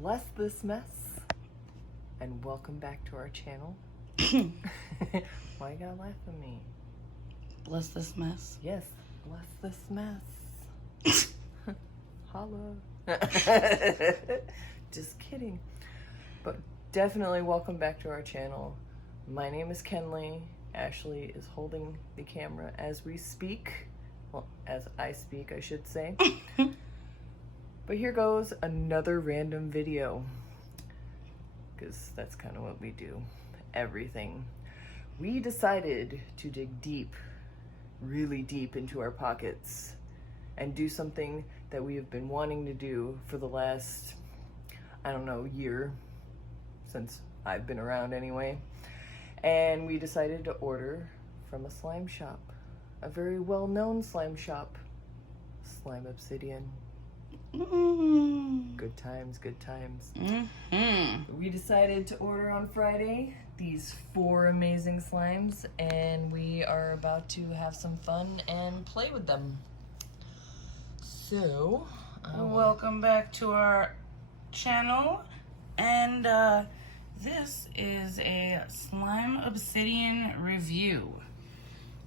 Bless this mess, and welcome back to our channel. Why you gotta laugh at me? Bless this mess. Yes, bless this mess. Holla. Just kidding. But definitely welcome back to our channel. My name is Kenlee. Ashley is holding the camera as we speak. Well, as I speak, I should say. But here goes another random video, because that's kind of what we do, everything. We decided to dig deep, really deep into our pockets and do something that we have been wanting to do for the last, I don't know, year, since I've been around anyway. And we decided to order from a slime shop, a very well-known slime shop, Slime Obsidian. Good times, good times. We decided to order on Friday these 4 amazing slimes, and we are about to have some fun and play with them. So, welcome back to our channel, and this is a Slime Obsidian review.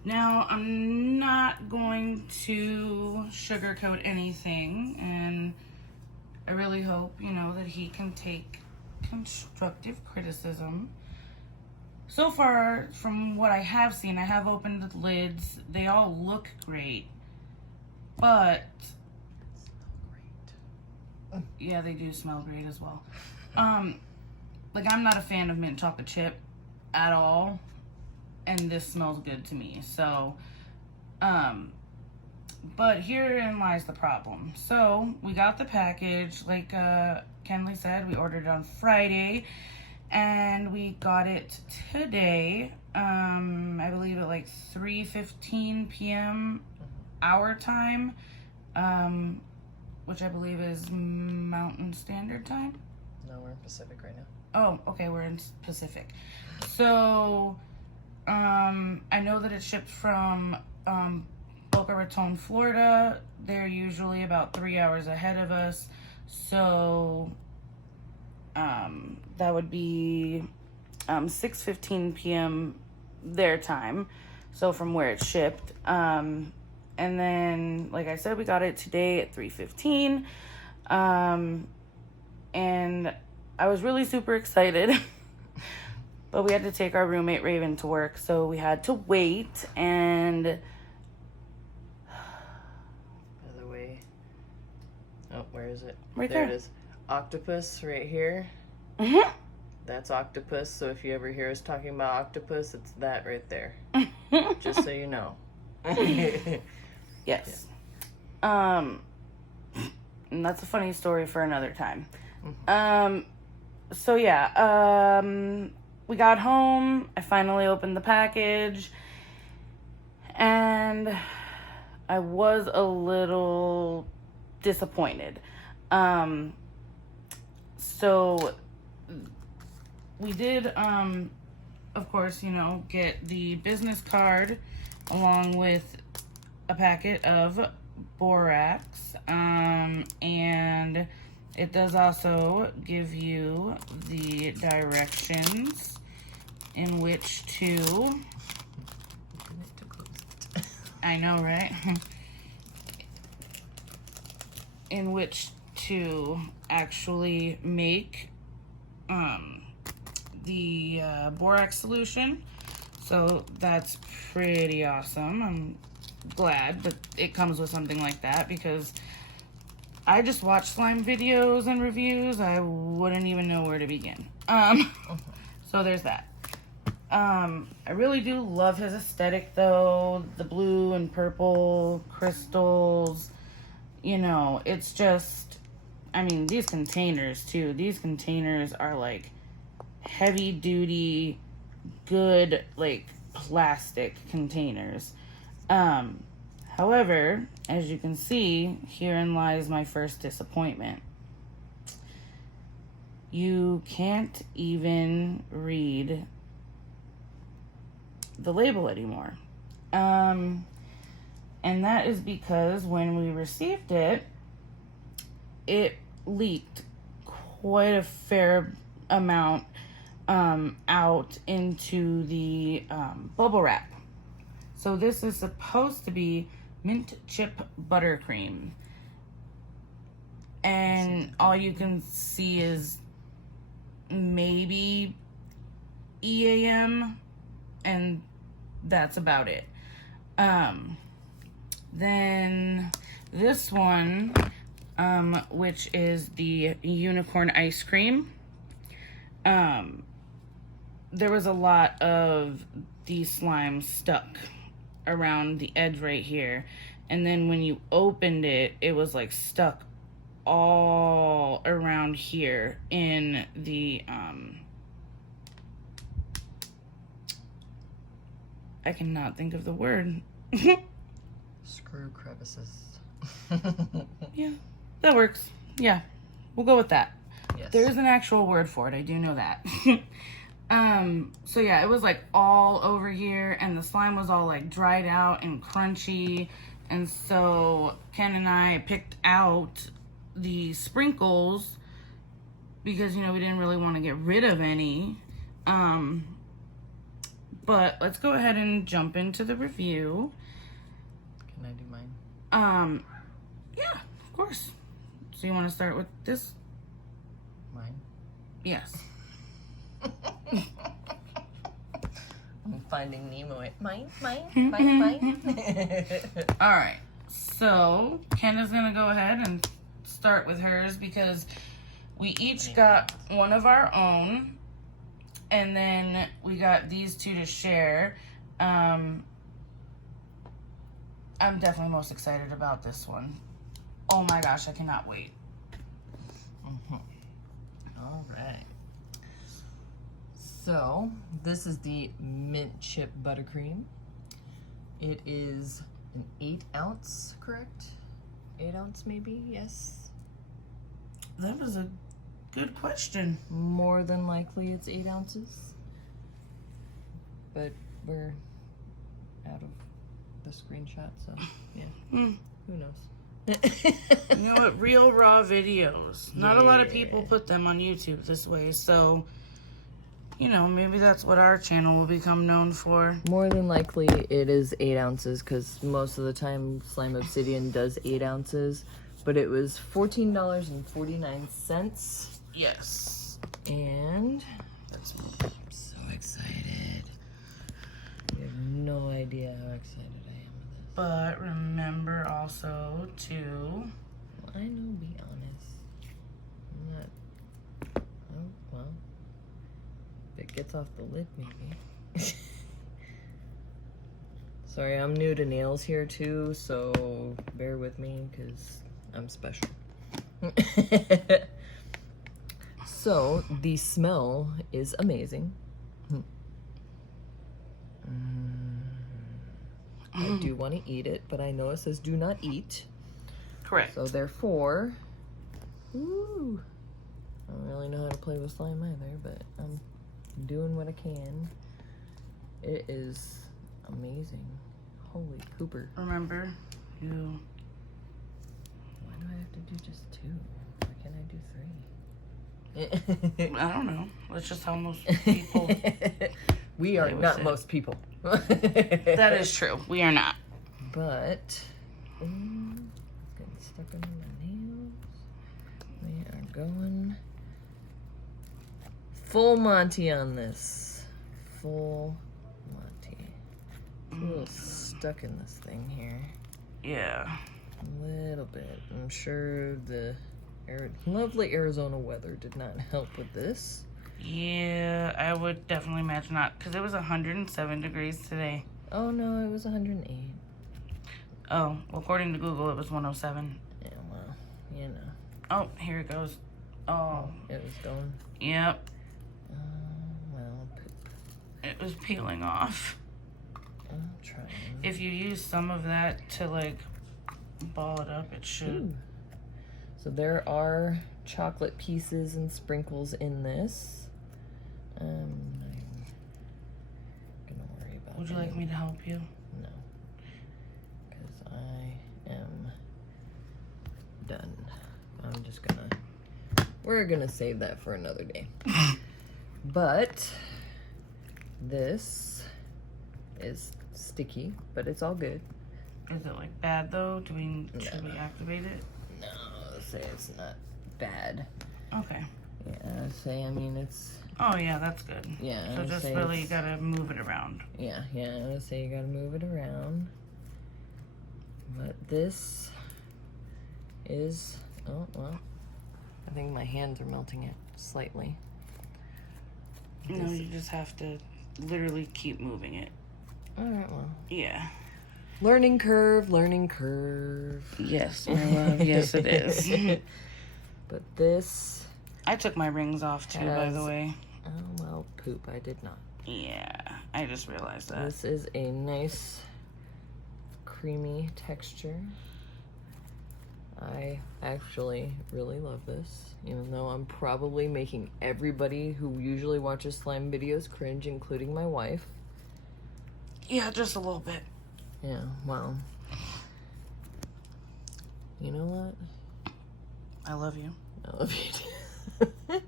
Now, I'm not going to sugarcoat anything, and I really hope, that he can take constructive criticism. So far, from what I have seen, I have opened the lids. They all look great, but yeah, they do smell great as well. Like, I'm not a fan of mint chocolate chip at all, and this smells good to me. So, but herein lies the problem. So, we got the package, like Kenlee said, we ordered it on Friday, and we got it today, I believe at like 3:15 p.m. our time, which I believe is Mountain Standard Time. no, we're in Pacific right now. Oh, okay, we're in Pacific. So, I know that it's shipped from Boca Raton, Florida. They're usually about 3 hours ahead of us. So, that would be 6:15 p.m. their time. So, from where it's shipped. And then, like I said, we got it today at 3:15. And I was really super excited. But we had to take our roommate Raven to work, so we had to wait. And by the way, oh, where is it? Right there. there. It is. Octopus right here. That's octopus. So if you ever hear us talking about octopus, it's that right there. Just so you know. Yes. And that's a funny story for another time. So yeah, we got home, I finally opened the package, and I was a little disappointed. So we did, of course, get the business card along with a packet of borax, and it does also give you the directions in which to, I know, right? In which to actually make the borax solution. So that's pretty awesome. I'm glad that it comes with something like that, because I just watch slime videos and reviews. I wouldn't even know where to begin. So there's that. I really do love his aesthetic, though. The blue and purple crystals. It's just, these containers, too. These containers are, like, heavy-duty, good, like, plastic containers. However, as you can see, herein lies my first disappointment. You can't even read the label anymore. And that is because when we received it, it leaked quite a fair amount out into the bubble wrap. So this is supposed to be mint chip buttercream. And all you can see is maybe EAM, and that's about it. Then this one, which is the unicorn ice cream. There was a lot of the slime stuck around the edge right here. And then when you opened it, it was like stuck all around here in the, I cannot think of the word. Screw crevices. Yeah, that works. Yeah, we'll go with that. Yes. There is an actual word for it. I do know that. So yeah, it was like all over here, and the slime was all like dried out and crunchy. And so Ken and I picked out the sprinkles because, you know, we didn't really want to get rid of any. But let's go ahead and jump into the review. Can I do mine? Yeah, of course. So you want to start with this? Mine? Yes. I'm finding Nemo. Mine. All right. So Ken is going to go ahead and start with hers because we each got one of our own. And then we got these two to share. I'm definitely most excited about this one. Oh my gosh, I cannot wait. All right. So, this is the mint chip buttercream. It is an 8 ounce, correct? 8 ounce maybe, yes? That was a good question. More than likely it's 8 ounces. But we're out of the screenshot, so yeah. Who knows? You know what? Real raw videos. Not a lot of people put them on YouTube this way, so you know, maybe that's what our channel will become known for. More than likely it is 8 ounces because most of the time Slime Obsidian does 8 ounces. But it was $14.49. Yes. And I'm so excited. You have no idea how excited I am with this. But remember also to... Well, I know, be honest. I'm not... Oh, well. If it gets off the lid, maybe. Sorry, I'm new to nails here too, so bear with me because I'm special. So, the smell is amazing. I do want to eat it, but I know it says do not eat. Correct. So, therefore, ooh, I don't really know how to play with slime either, but I'm doing what I can. It is amazing. Holy Cooper. Remember, you... Why do I have to do just 2? Why can't I do 3? I don't know. That's just how most people... We are not most people. That is true. We are not. But, getting stuck under my nails. We are going full Monty on this. Full Monty. A little stuck in this thing here. Yeah. A little bit. I'm sure the lovely Arizona weather did not help with this. Yeah, I would definitely imagine not, because it was 107 degrees today. Oh no, it was 108. Oh, well, according to Google, it was 107. Yeah, well, you know. Oh, here it goes. Oh. It was going. Yep. Well, poop. It was peeling off. I'll try. If you use some of that to, like, ball it up, it should. Ooh. So there are chocolate pieces and sprinkles in this. I'm gonna worry about. Would you like me to help you? No, because I am done. I'm just gonna we're gonna save that for another day. But this is sticky, but it's all good. Is it like bad though? Should we activate it? No, let's say it's not bad. Okay. Yeah, I mean it's. Oh yeah, that's good. Yeah. So just really you gotta move it around. Yeah, I would say you gotta move it around. But this is, oh well, I think my hands are melting it slightly. No, you just have to literally keep moving it. All right, well. Yeah. Learning curve, learning curve. Yes, my love. Yes, it is. But this. I took my rings off too, by the way. Oh, well, poop. I did not. Yeah, I just realized that. This is a nice, creamy texture. I actually really love this, even though I'm probably making everybody who usually watches slime videos cringe, including my wife. Yeah, just a little bit. Yeah, well, you know what? I love you. I love you too.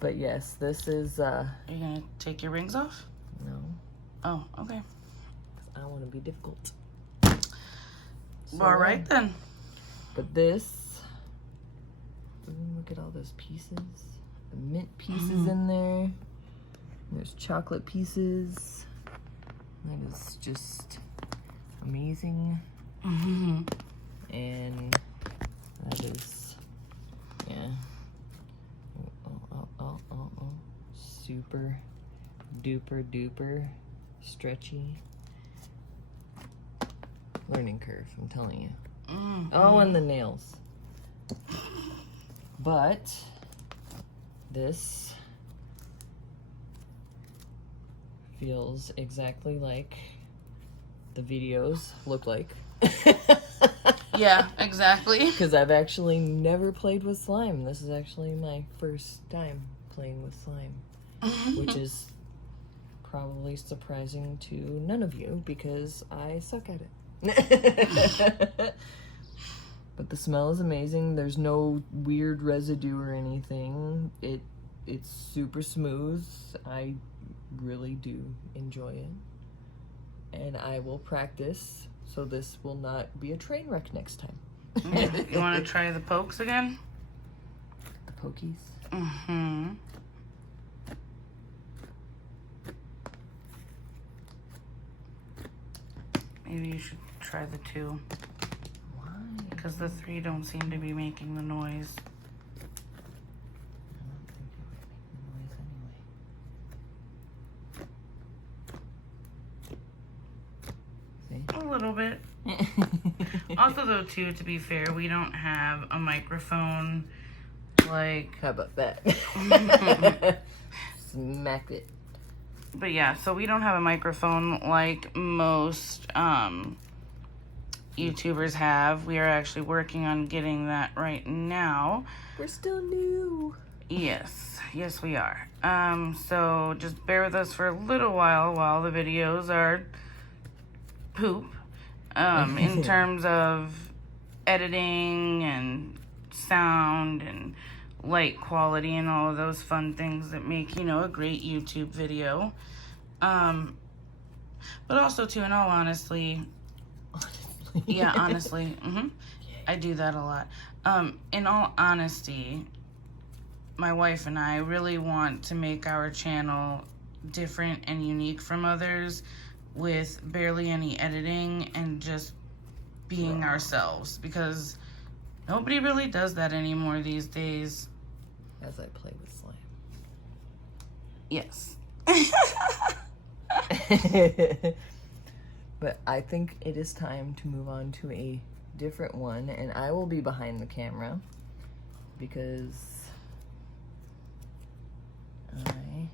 But yes, this is, Are you gonna take your rings off? no. Oh, okay. I don't want to be difficult. All right then. But this, look at all those pieces. The mint pieces in there. There's chocolate pieces. That is just amazing. And that is, yeah. Oh. Super duper duper stretchy. Learning curve, I'm telling you. Oh, and the nails. But this feels exactly like the videos look like. Yeah, exactly. Because I've actually never played with slime. This is actually my first time playing with slime, which is probably surprising to none of you because I suck at it. But the smell is amazing. There's no weird residue or anything. It's super smooth. I really do enjoy it. And I will practice so this will not be a train wreck next time. You want to try the pokes again? The pokies? Mm-hmm. Maybe you should try the 2. Why? Because the 3 don't seem to be making the noise. I don't think it would make the noise anyway. See? A little bit. Also, though, too, to be fair, we don't have a microphone like... How about that? Smack it. But yeah, so we don't have a microphone like most YouTubers have. We are actually working on getting that right now. We're still new. Yes, we are. So just bear with us for a little while the videos are poop. In terms of editing and sound and light quality and all of those fun things that make, a great YouTube video. But also too, in all honesty, yeah, honestly, I do that a lot. In all honesty, my wife and I really want to make our channel different and unique from others with barely any editing and just being ourselves, because nobody really does that anymore these days. As I play with slime. Yes. But I think it is time to move on to a different one, and I will be behind the camera because I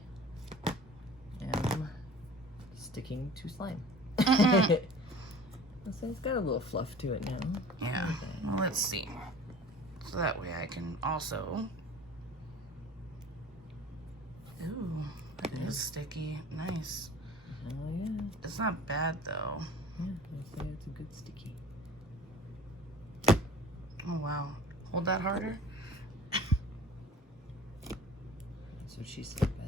am sticking to slime. So it's got a little fluff to it now. Yeah. Well, let's see. So that way I can also... Ooh, it is sticky. Nice. Oh, yeah. It's not bad, though. Yeah, I say it's a good sticky. Oh, wow. Hold that harder. what she said, by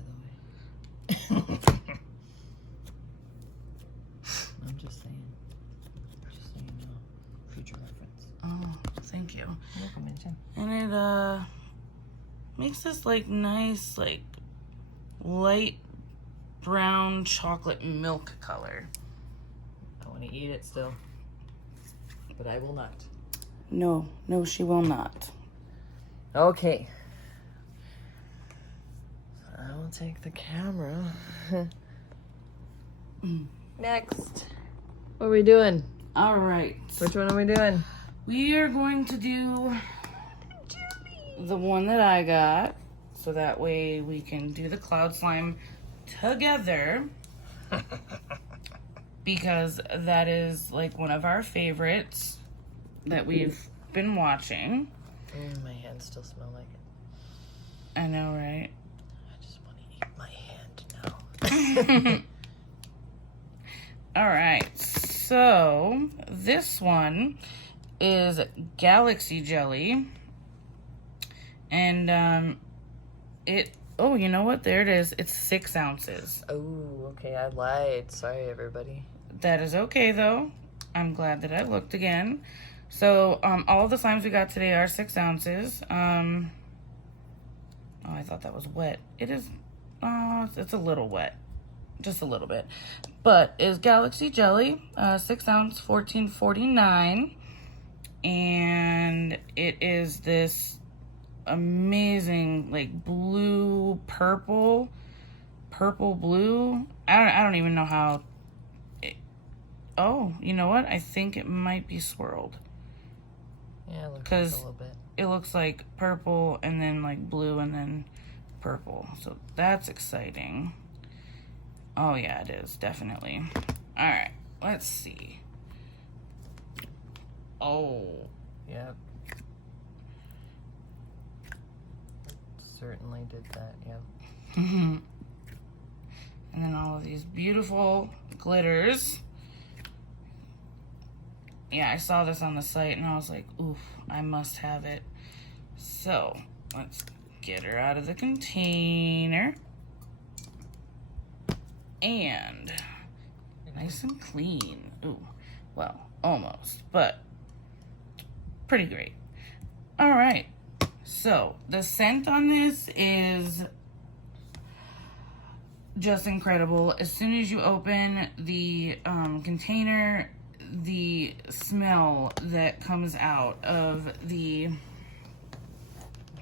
the way. I'm just saying. Just so you know. Future reference. Oh, thank you. You're welcome, Angel. And it makes this like nice, like light brown chocolate milk color. I want to eat it still, but I will not. No, she will not. Okay. I will take the camera. Next. What are we doing? All right. Which one are we doing? We are going to do the one that I got, so that way we can do the cloud slime together. Because that is like one of our favorites that we've been watching. My hands still smell like it. I know, right? I just want to eat my hand now. All right, so this one is Galaxy Jelly. And oh, you know what? There it is. It's 6 ounces. Oh, okay. I lied. Sorry, everybody. That is okay, though. I'm glad that I looked again. So, all of the slimes we got today are 6 ounces. Oh, I thought that was wet. It is, it's a little wet. Just a little bit. But it's Galaxy Jelly, 6 ounce, $14.49. And it is this amazing, like, blue, purple blue. I don't even know how. Oh, you know what? I think it might be swirled. Yeah, it looks like a little bit. It looks like purple and then like blue and then purple. So that's exciting. Oh yeah, it is, definitely. All right, let's see. Oh. Yep. Certainly did that, yep. And then all of these beautiful glitters. Yeah, I saw this on the site and I was like, oof, I must have it. So, let's get her out of the container. And nice and clean. Ooh, well, almost, but pretty great. All right, so the scent on this is just incredible. As soon as you open the container, the smell that comes out of the...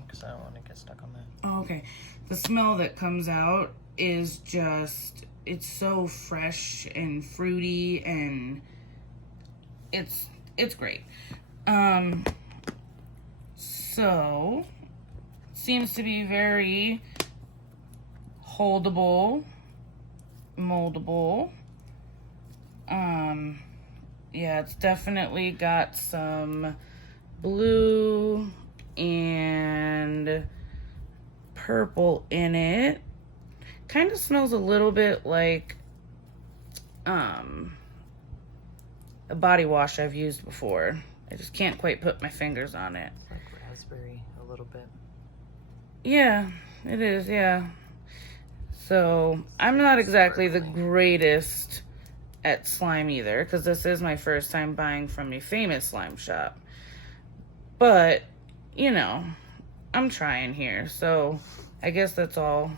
Because I don't want to get stuck on that. Oh, okay. The smell that comes out is just... It's so fresh and fruity, and it's great. So, seems to be very holdable, moldable. Yeah, it's definitely got some blue and purple in it. Kind of smells a little bit like a body wash I've used before. I just can't quite put my fingers on it. It's like raspberry a little bit. Yeah, it is, yeah. So, I'm not exactly the greatest at slime either, because this is my first time buying from a famous slime shop. But, you know, I'm trying here, so I guess that's all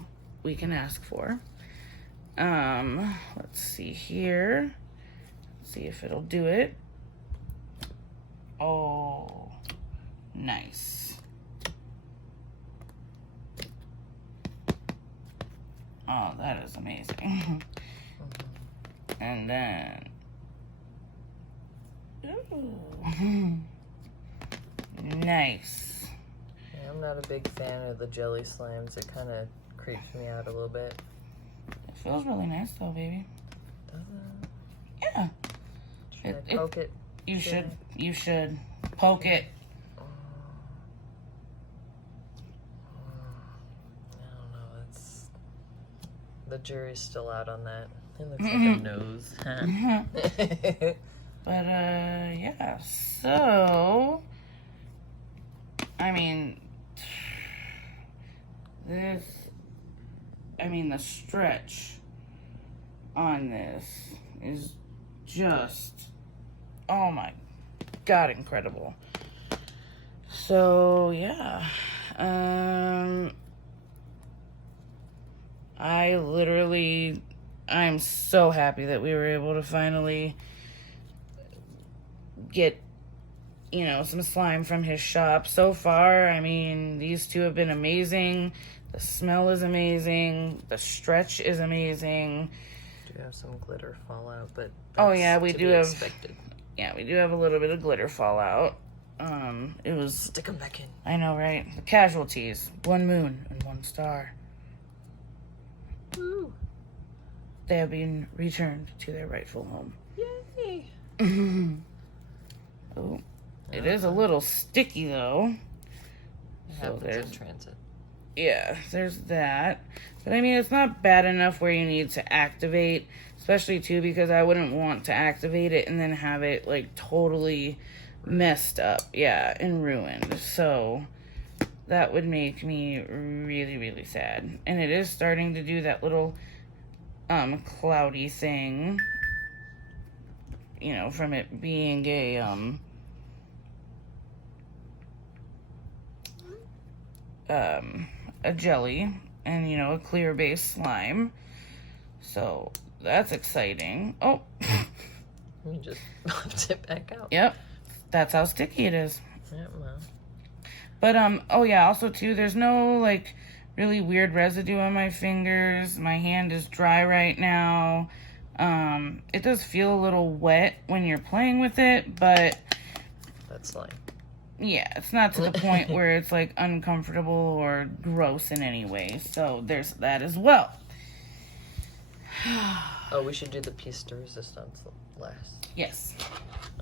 we can ask for. Let's see here. See if it'll do it. Oh, nice. Oh, that is amazing. And then, ooh, nice. Yeah, I'm not a big fan of the jelly slimes. It kind of creeps me out a little bit. It feels really nice though, baby. Does it? Yeah. Should I poke it? You should poke it. I don't know. It's the jury's still out on that. It looks like a nose. But yeah. So, I mean, this I mean, the stretch on this is just, oh my God, incredible. So, yeah. I'm so happy that we were able to finally get, you know, some slime from his shop. So far, I mean, these two have been amazing. The smell is amazing. The stretch is amazing. We do have some glitter fallout, but oh yeah, we to do be have. Expected. Yeah, we do have a little bit of glitter fallout. It was. Stick them back in. I know, right? The casualties: 1 moon and 1 star. Woo! They have been returned to their rightful home. Yay! Oh, it is a little sticky though. It So happens there's in transit. Yeah, there's that. But I mean, it's not bad enough where you need to activate, especially too because I wouldn't want to activate it and then have it like totally messed up, yeah, and ruined. So that would make me really, really sad. And it is starting to do that little cloudy thing, you know, from it being a jelly and, you know, a clear base slime. So that's exciting. Oh, You just popped it back out. yep, that's how sticky it is. Yeah, well. But oh yeah, also too, there's no like really weird residue on my fingers. My hand is dry right now. It does feel a little wet when you're playing with it, but That's like. yeah, it's not to the point where it's like uncomfortable or gross in any way. So there's that as well. Oh, we should do the piece de resistance last. Yes.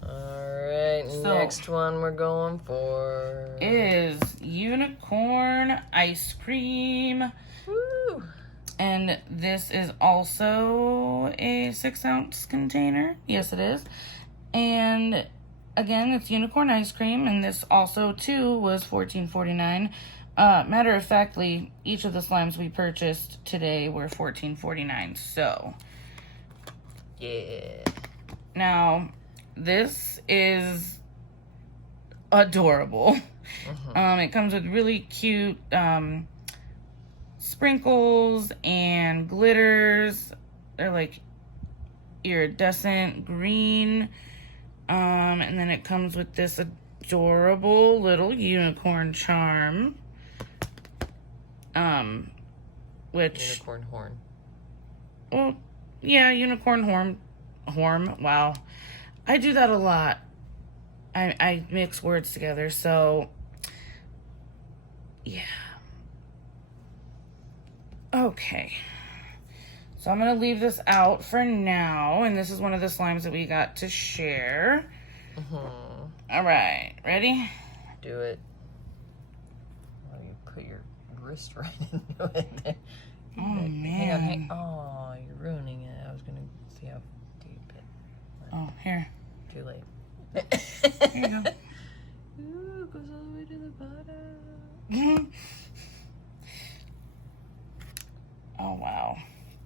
Alright, So- next one we're going for. Is unicorn ice cream. Woo! And this is also a 6-ounce container. Yes, it is. And again, it's unicorn ice cream. And this also, too, was $14.49. Matter of factly, each of the slimes we purchased today were $14.49. So, Yeah. now, this is adorable. It comes with really cute sprinkles and glitters. They're like iridescent green. And then it comes with this adorable little unicorn charm. Which, Unicorn horn. well, yeah, unicorn horn. Wow. I do that a lot. I mix words together, so yeah. Okay. So I'm going to leave this out for now, and this is one of the slimes that we got to share. All right, ready? Do it. Oh, you put your wrist right into it there. Oh, Hang on, man. Oh, you're ruining it. I was going to see how deep it. Oh, here. Too late. Here you go. Ooh, it goes all the way to the bottom. Oh, wow.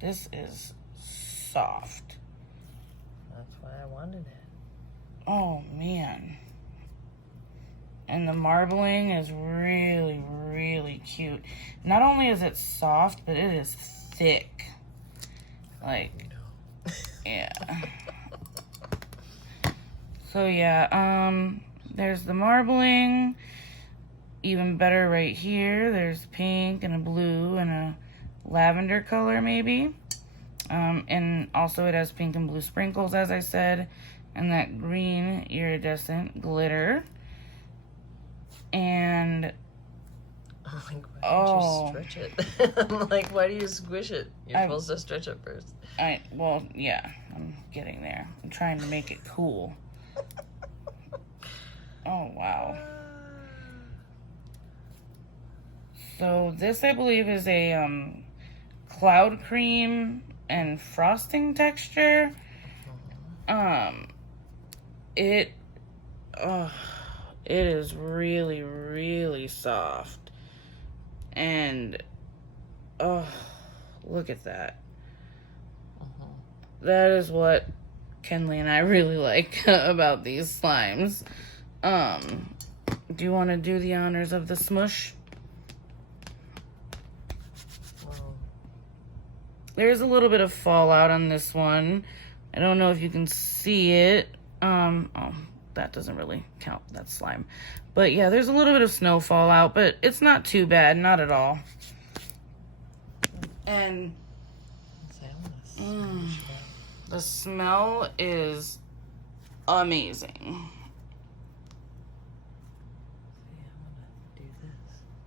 This is soft. That's why I wanted it. Oh, man. And the marbling is really, really cute. Not only is it soft, but it is thick. Like, yeah. So, yeah, there's the marbling. Even better right here. There's pink and a blue and a lavender color, maybe. And also it has pink and blue sprinkles, as I said. And that green iridescent glitter. And I'm like, why don't you stretch it? I'm like, why do you squish it? You're supposed to stretch it first. well, yeah, I'm getting there. I'm trying to make it cool. Oh, wow. So this, I believe, is a cloud cream and frosting texture. It is really, really soft. And, look at that. That is what Kenlee and I really like about these slimes. Do you want to do the honors of the smush? There's a little bit of fallout on this one. I don't know if you can see it. Oh, that doesn't really count. That's slime. But yeah, there's a little bit of snow fallout, but it's not too bad. Not at all. And the smell is amazing.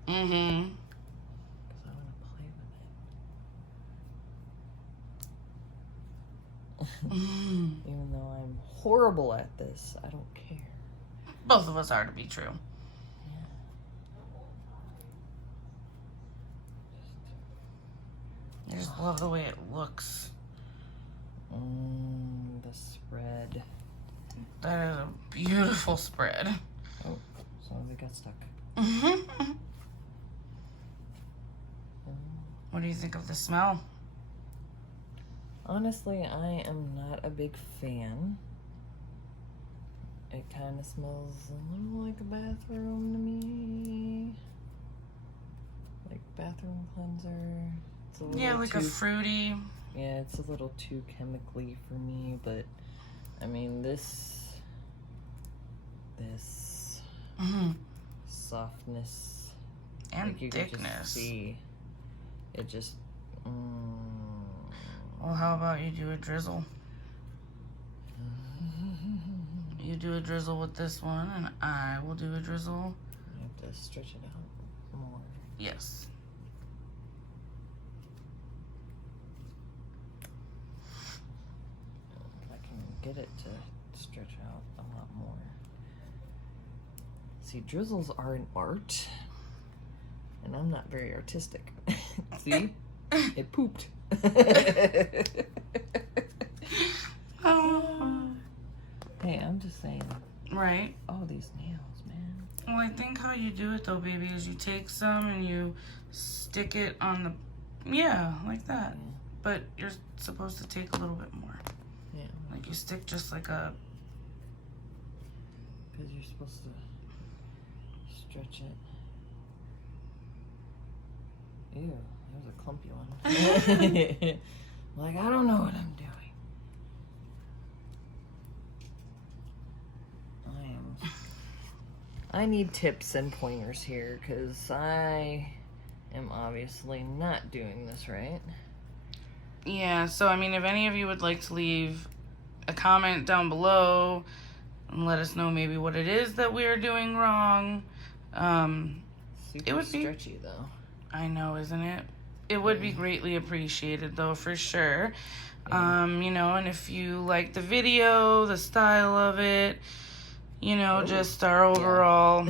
Mm-hmm. Even though I'm horrible at this, I don't care. Both of us are, to be true. I just love the way it looks. The spread. That is a beautiful spread. Oh, some of it got stuck. What do you think of the smell? Honestly, I am not a big fan. It kind of smells a little like a bathroom to me. Like bathroom cleanser. It's a little Yeah, like a fruity. Yeah, it's a little too chemically for me, but I mean this softness And like you thickness. Can just see it just. Well, how about you do a drizzle? You do a drizzle with this one, and I will do a drizzle. You have to stretch it out more. Yes. If I can get it to stretch out a lot more. See, drizzles are an art, and I'm not very artistic. See? It pooped. Hey, I'm just saying. Right. Oh, these nails, man. Well, I think how you do it though, baby, is you take some and you stick it on the, yeah, like that. Yeah. But you're supposed to take a little bit more. Yeah. Like you stick just like a. Because you're supposed to stretch it. Ew, there's a clumpy one. Like, I don't know what I'm doing. I need tips and pointers here because I am obviously not doing this right. Yeah, so I mean, if any of you would like to leave a comment down below and let us know maybe what it is that we are doing wrong. Super it would be stretchy though. I know, isn't it? It would be greatly appreciated though, for sure. Yeah. You know, and if you like the video, the style of it, you know, just our overall.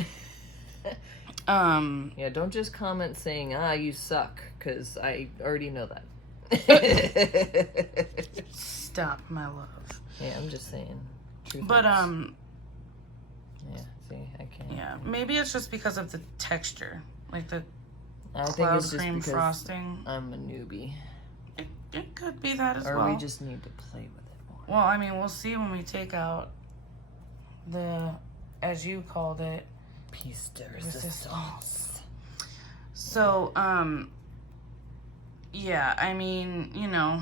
Yeah, don't just comment saying, you suck, because I already know that. Stop, my love. Yeah, I'm just saying. But, yeah, see, I can't. yeah, maybe it's just because of the texture. Like the I think cloud it's just cream because frosting. I'm a newbie. It could be that as well. Or we just need to play with it more. Well, I mean, we'll see when we take out the, as you called it, piece de resistance. So, yeah, I mean, you know,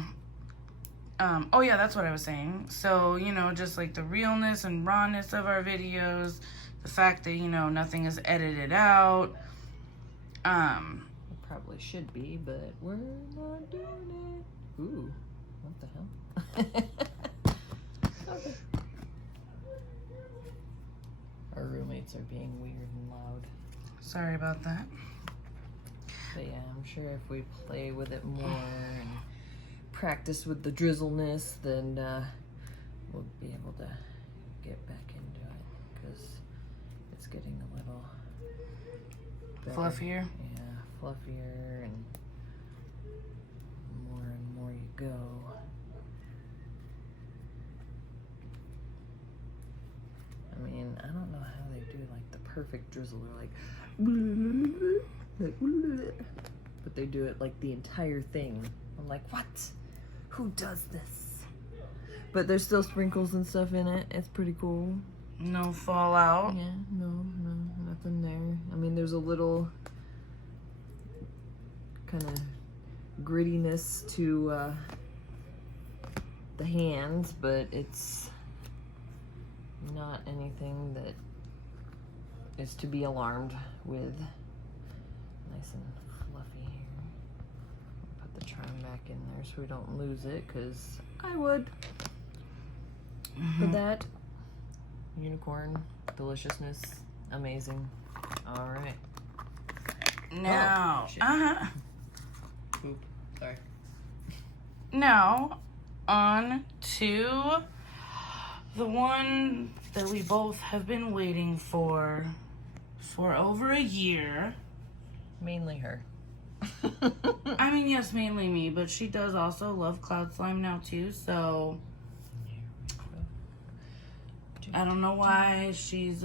oh yeah, that's what I was saying. So, you know, just like the realness and rawness of our videos, the fact that, you know, nothing is edited out. It probably should be, but we're not doing it. Ooh, what the hell? Okay. Our roommates are being weird and loud. Sorry about that. But yeah, I'm sure if we play with it more and practice with the drizzleness, then we'll be able to get back into it because it's getting a little better. Fluffier? Yeah, fluffier and more you go. I mean, I don't know how they do like the perfect drizzle. They're like, but they do it like the entire thing. I'm I'm like, what? Who does this? But there's still sprinkles and stuff in it. It's pretty cool. No fallout. Yeah, no, nothing there. I mean, there's a little kind of grittiness to the hands, but it's not anything that is to be alarmed with. Nice and fluffy here. Put the charm back in there so we don't lose it, because I would. For that, unicorn, deliciousness, amazing. All right. Now, Oop, sorry. Now, on to the one that we both have been waiting for over a year. Mainly her. I mean, yes, mainly me, but she does also love cloud slime now too, so I don't know why she's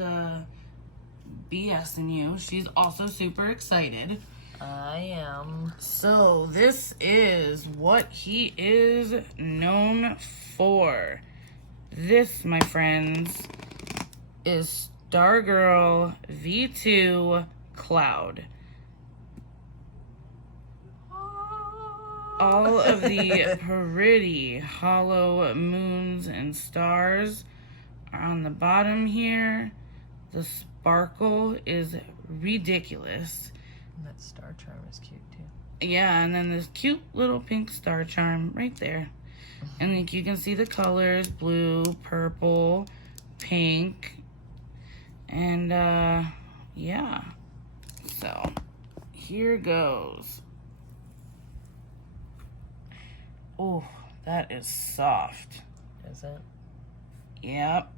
BSing you. She's also super excited. I am. So this is what he is known for. This, my friends, is Stargirl V2 Cloud. All of the pretty hollow moons and stars are on the bottom here. The sparkle is ridiculous. And that star charm is cute too. Yeah, and then this cute little pink star charm right there. And like you can see the colors, blue, purple, pink, and yeah. So here goes. Oh, that is soft. Is it? Yep.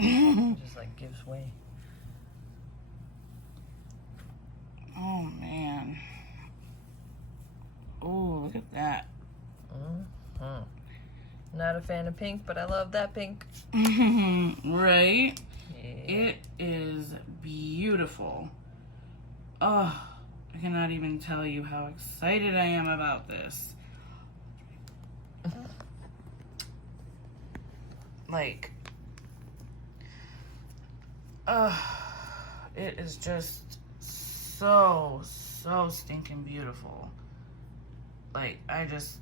It just like gives way. Oh man. Oh, look at that. Mm-hmm. Not a fan of pink, but I love that pink. Right? Yeah. It is beautiful. Oh, I cannot even tell you how excited I am about this. Like, it is just so stinking beautiful. Like, I just...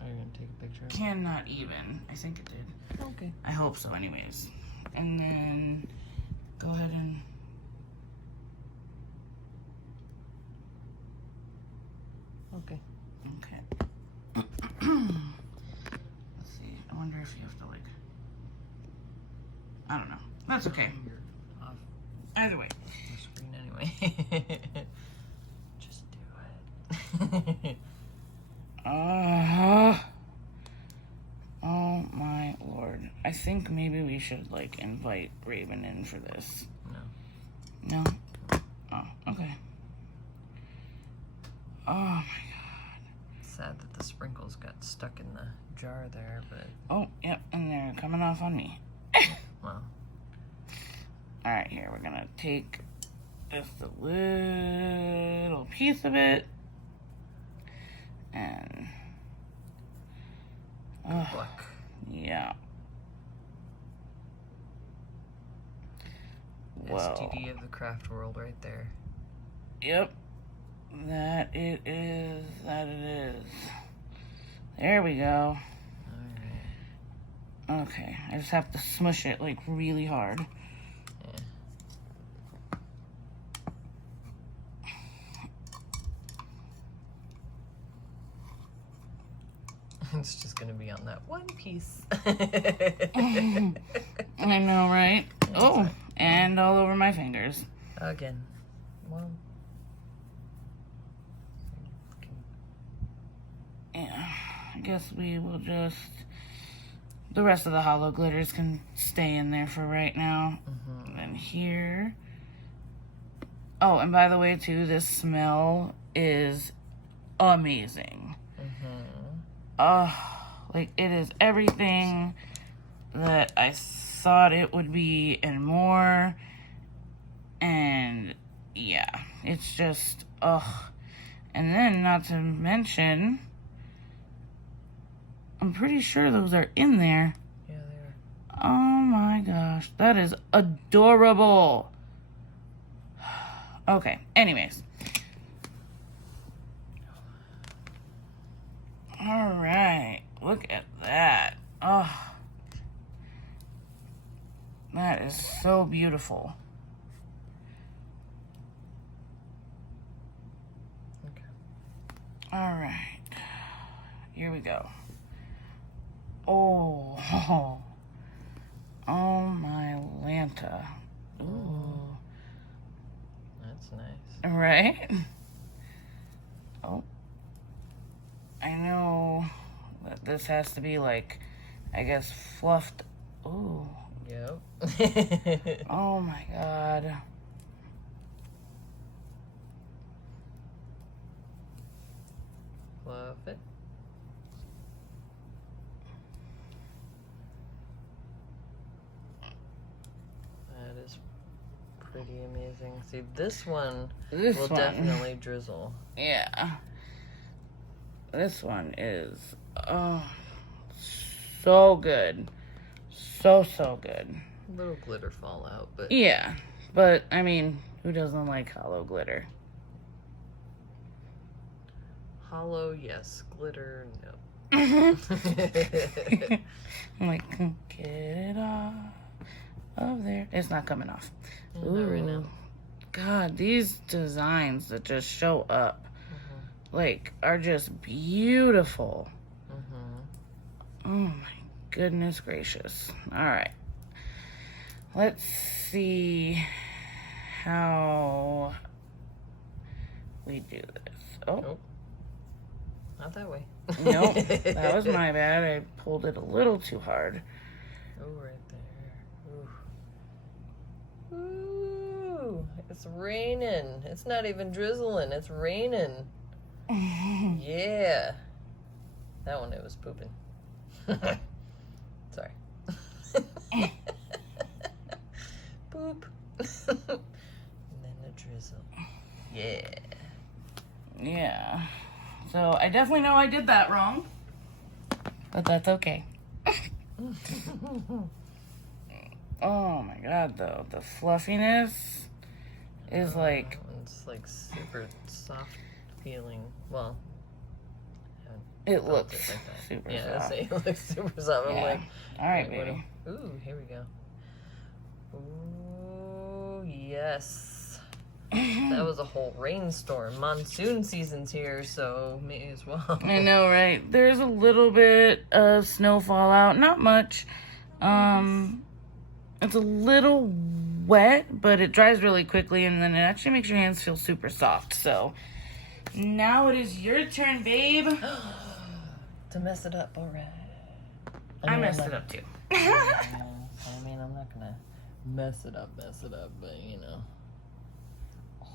Are you gonna take a picture of it? cannot even. I think it did. Okay. I hope so anyways. And then go ahead and... Okay. Okay. Let's see. I wonder if you have to like... I don't know. That's okay. You're off Either way. the screen anyway. Just do it. Oh my lord. I think maybe we should like invite Raven in for this. No. No? Oh, okay. Oh my god. Sad that the sprinkles got stuck in the jar there, but Oh, yep, and they're coming off on me. well. Alright, here, we're gonna take just a little piece of it. And... Good luck. Yeah. Well, STD of the craft world right there. yep. That it is. That it is. There we go. Alright. Okay, I just have to smush it like really hard. Yeah. It's just gonna be on that one piece. I know, right? Oh, right. and all over my fingers. Again. Well. Yeah, I guess we will just... The rest of the hollow glitters can stay in there for right now. Mm-hmm. And then here... Oh, and by the way, too, this smell is amazing. Like, it is everything that I thought it would be and more. And it's just, ugh. And then, not to mention, I'm pretty sure those are in there. Yeah, they are. Oh my gosh, that is adorable. Okay, anyways. All right, look at that. Oh, that is so beautiful. Okay. All right, here we go. Oh, oh my Lanta. Ooh. That's nice. Right? Oh. I know that this has to be like, I guess, fluffed. Ooh. Yep. Oh my god. Fluff it. That is pretty amazing. See, this one will definitely drizzle. Yeah. This one is, oh, so good. So good. A little glitter fallout, but... Yeah. But, I mean, who doesn't like hollow glitter? Hollow, yes. Glitter, no. I'm like, get it off of there. It's not coming off. Not right now. God, these designs that just show up, like, are just beautiful. Oh my goodness gracious. All right. Let's see how we do this. Oh. Nope. Not that way. Nope. That was my bad. I pulled it a little too hard. Oh, right there. Ooh. Ooh. It's raining. It's not even drizzling. It's raining. Yeah. That one, it was pooping. Sorry. Poop. And then the drizzle. Yeah. Yeah. So I definitely know I did that wrong. But that's okay. Oh my god, though. The fluffiness is like... It's like super soft feeling. Well, it looks like that. super Yeah, soft. it looks super soft. I'm like, alright, wait, baby. Ooh, here we go. Ooh, yes. That was a whole rainstorm. Monsoon season's here, so may as well. I know, right? There's a little bit of snow fallout. Not much. It's a little wet, but it dries really quickly, and then it actually makes your hands feel super soft. So now it is your turn, babe. To mess it up, all right. I messed it up too. I mean, I'm not gonna mess it up, but you know. Oh,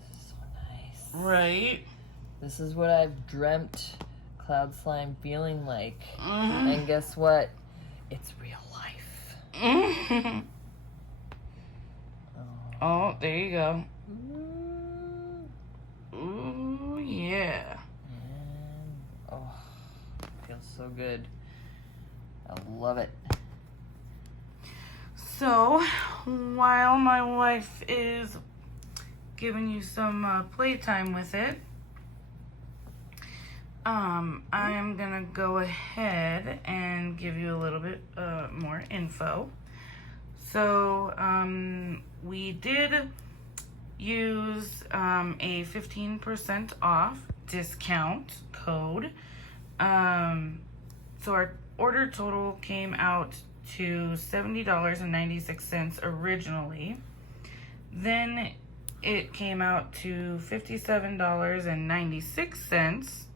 this is so nice. Right? This is what I've dreamt cloud slime feeling like. And guess what? It's real life. Oh, there you go. Ooh. Ooh, yeah. And, oh, it feels so good. I love it. So, while my wife is giving you some playtime with it, I am gonna go ahead and give you a little bit more info. So, we did use a 15% off discount code. So our order total came out to $70.96 originally. Then it came out to $57.96.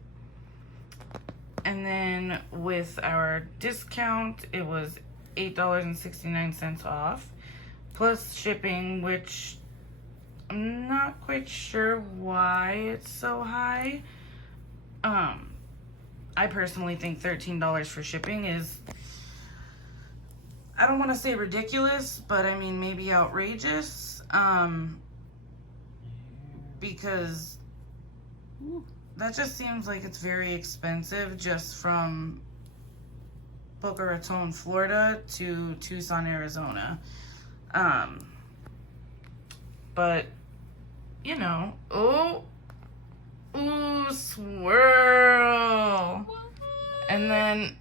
And then with our discount, it was $8.69 off, plus shipping, which I'm not quite sure why it's so high. I personally think $13 for shipping is, I don't want to say ridiculous, but I mean maybe outrageous. because that just seems like it's very expensive just from Boca Raton, Florida to Tucson, Arizona. But, you know, ooh, swirl. And then,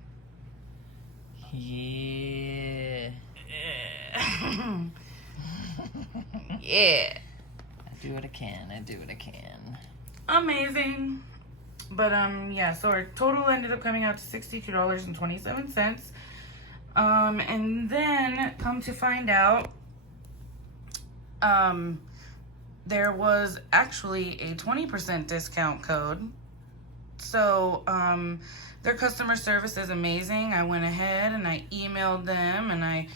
Yeah. Yeah. I do what I can. Amazing. But, yeah, so our total ended up coming out to $62.27. And then, come to find out, there was actually a 20% discount code. So, their customer service is amazing. I went ahead and I emailed them, and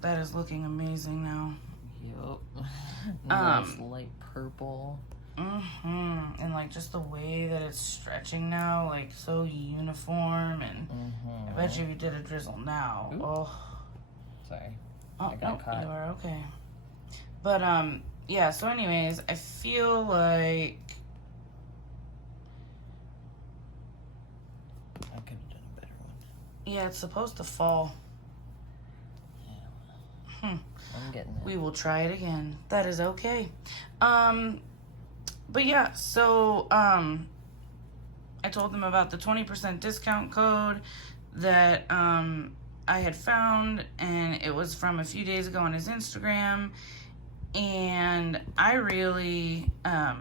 that is looking amazing now. Yup. Nice light purple. And like just the way that it's stretching now, like so uniform, and I bet you if you did a drizzle now. Ooh. Oh. Sorry. Oh, I got caught. you are okay. But, yeah, so anyways, I feel like I could have done a better one. yeah, it's supposed to fall. Yeah. I'm getting it. We will try it again. That is okay. But yeah, so, I told them about the 20% discount code that, I had found, and it was from a few days ago on his Instagram, and I really, I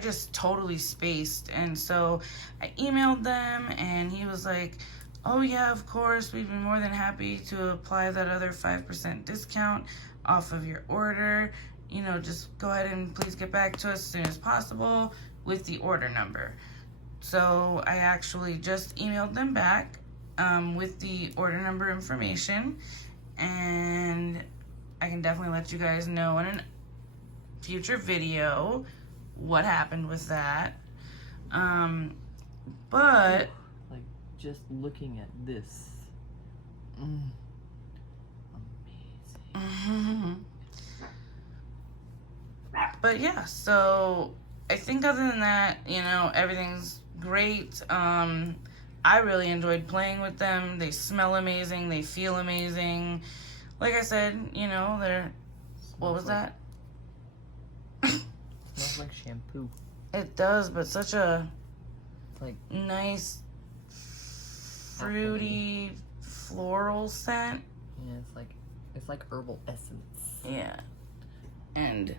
just totally spaced, and so I emailed them, and he was like, oh yeah, of course, we'd be more than happy to apply that other 5% discount off of your order. You know, just go ahead and please get back to us as soon as possible with the order number. So I actually just emailed them back with the order number information, and I can definitely let you guys know in a future video what happened with that. But like just looking at this, amazing. But yeah, so I think other than that, you know, everything's great. I really enjoyed playing with them. They smell amazing. They feel amazing. Like I said, you know, they're... What was that? Smells like shampoo. It does, but such a Like nice, fruity, floral scent. yeah, it's like herbal essence. Yeah. And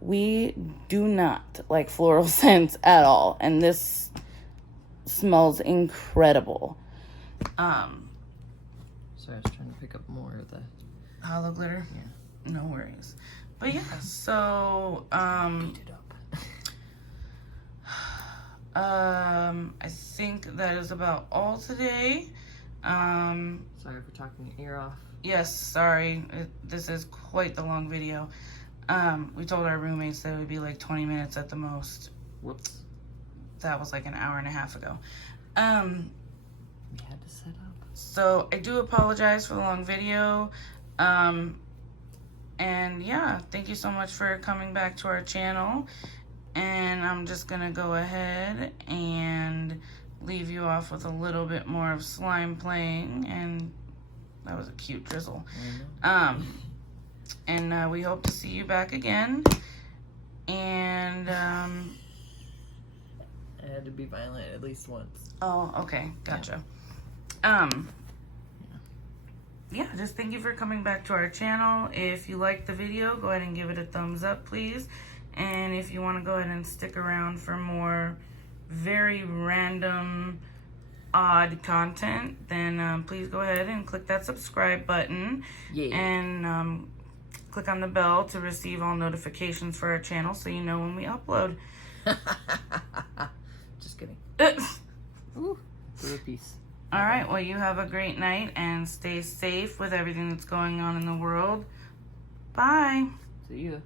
we do not like floral scents at all. And this smells incredible. So I was trying to pick up more of the Hollow glitter? Yeah. No worries. But yeah, so beat it up. I think that is about all today. Sorry for talking your ear off. Yes, sorry. This is quite the long video. We told our roommates that it would be like 20 minutes at the most. Whoops. That was like an hour and a half ago. We had to set up. So I do apologize for the long video. And yeah, thank you so much for coming back to our channel. And I'm just gonna go ahead and leave you off with a little bit more of slime playing. And that was a cute drizzle. And we hope to see you back again. And I had to be violent at least once. oh, okay, gotcha. Yeah, just thank you for coming back to our channel. If you liked the video, go ahead and give it a thumbs up, please. And if you want to go ahead and stick around for more very random, odd content, then please go ahead and click that subscribe button. Yeah. And click on the bell to receive all notifications for our channel so you know when we upload. Just kidding. Ooh, threw a piece. All right, well, you have a great night and stay safe with everything that's going on in the world. Bye. See ya.